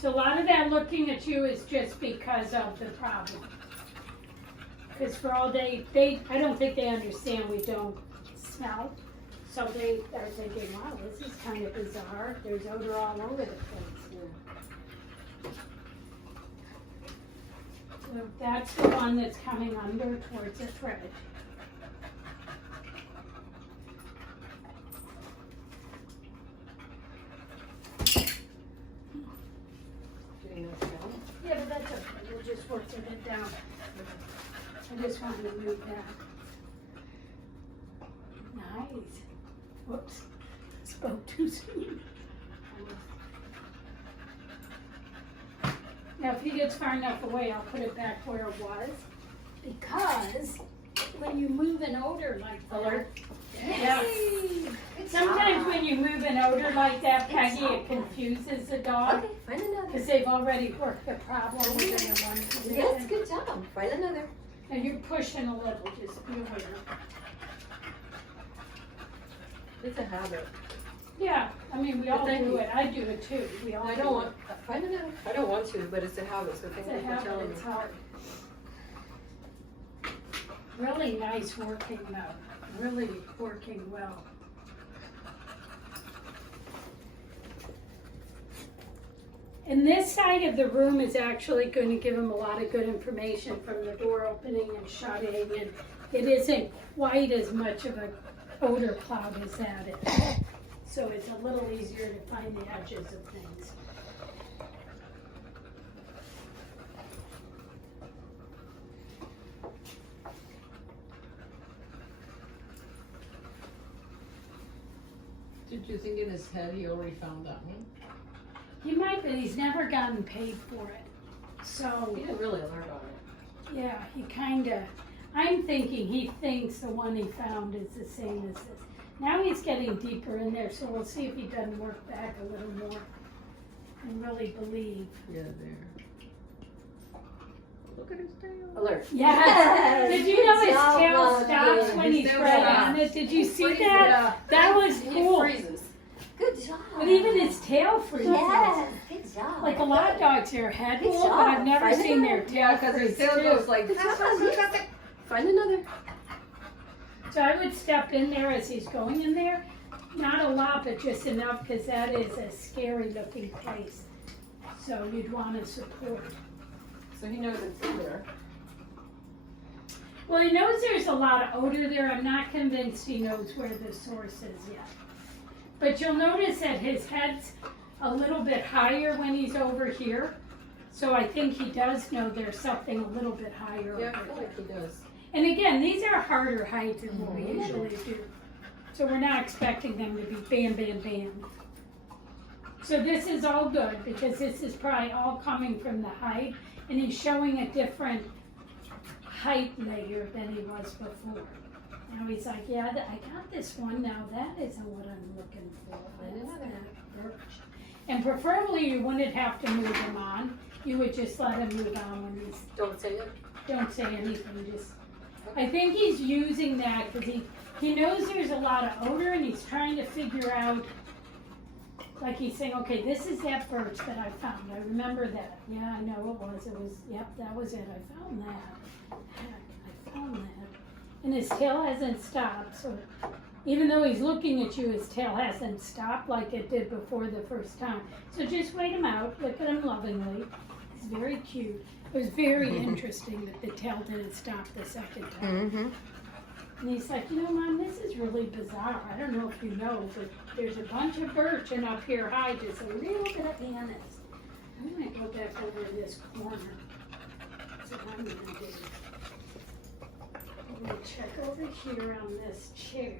So a lot of that looking at you is just because of the problem. Because for all I don't think they understand we don't smell. So they are thinking, wow, this is kind of bizarre. There's odor all over the place. So that's the one that's coming under towards the thread. Yeah, but that's okay. We'll just work it down. I just wanted to move that. Nice. Whoops. Spoke too soon. Now, if he gets far enough away, I'll put it back where it was. Because when you move an odor like that, yeah. Sometimes when you move an odor like that, Peggy, it confuses the dog. Okay, find another. Because they've already worked the problem within the one position. Yes, good job. Find another. Now you're pushing a little, just be aware. It's a habit. Yeah, I mean, we all do it. I do it too. We all I do don't it. want, find another. I don't want to, but it's a habit, so thank It's a you for habit, telling me. it's hard. Really nice working though, really working well. And this side of the room is actually going to give him a lot of good information from the door opening and shutting, and it isn't quite as much of an odor cloud as that is. So it's a little easier to find the edges of things. Did you think in his head he already found that one? He might, but he's never gotten paid for it. So, He didn't really alert on it. yeah, he kinda, I'm thinking he thinks the one he found is the same as this. Now he's getting deeper in there, so we'll see if he doesn't work back a little more and really believe. Yeah, there. Look at his tail. Alert. Yes. Did you know his Good tail job, stops Bobby. when His he's tail right stops. on it? Did you see freezes. that? That was He cool. freezes. Good job. But even his tail freezes. Yes, good job. Like a lot of dogs, their head Good will, but job. I've never Find seen their another. tail Because freeze his tail too. goes like, Good job. Find another. So I would step in there as he's going in there. Not a lot, but just enough, because that is a scary looking place. So you'd want to support. So he knows it's in there. Well, he knows there's a lot of odor there. I'm not convinced he knows where the source is yet. But you'll notice that his head's a little bit higher when he's over here. So I think he does know there's something a little bit higher Yeah, I over feel here. like he does. And again, these are harder heights than what we usually do. So we're not expecting them to be bam, bam, bam. So this is all good because this is probably all coming from the height, and he's showing a different height layer than he was before. Now he's like, yeah, I got this one. Now that isn't what I'm looking for. That's that birch. And preferably you wouldn't have to move him on. You would just let him move on when he's, Don't say it. don't say anything. Just, I think he's using that because he knows there's a lot of odor and he's trying to figure out, like he's saying, okay, this is that birch that I found. I remember that. Yeah, I know it was, yep, that was it. I found that. Heck, I found that. And his tail hasn't stopped, so even though he's looking at you, his tail hasn't stopped like it did before the first time. So just wait him out, look at him lovingly. He's very cute. It was very interesting that the tail didn't stop the second time. Mm-hmm. And he's like, you know, Mom, this is really bizarre. I don't know if you know, but there's a bunch of birch and up here high, just a little bit of anise. I'm gonna go back over to this corner. That's what I'm gonna do. I'm gonna check over here on this chair.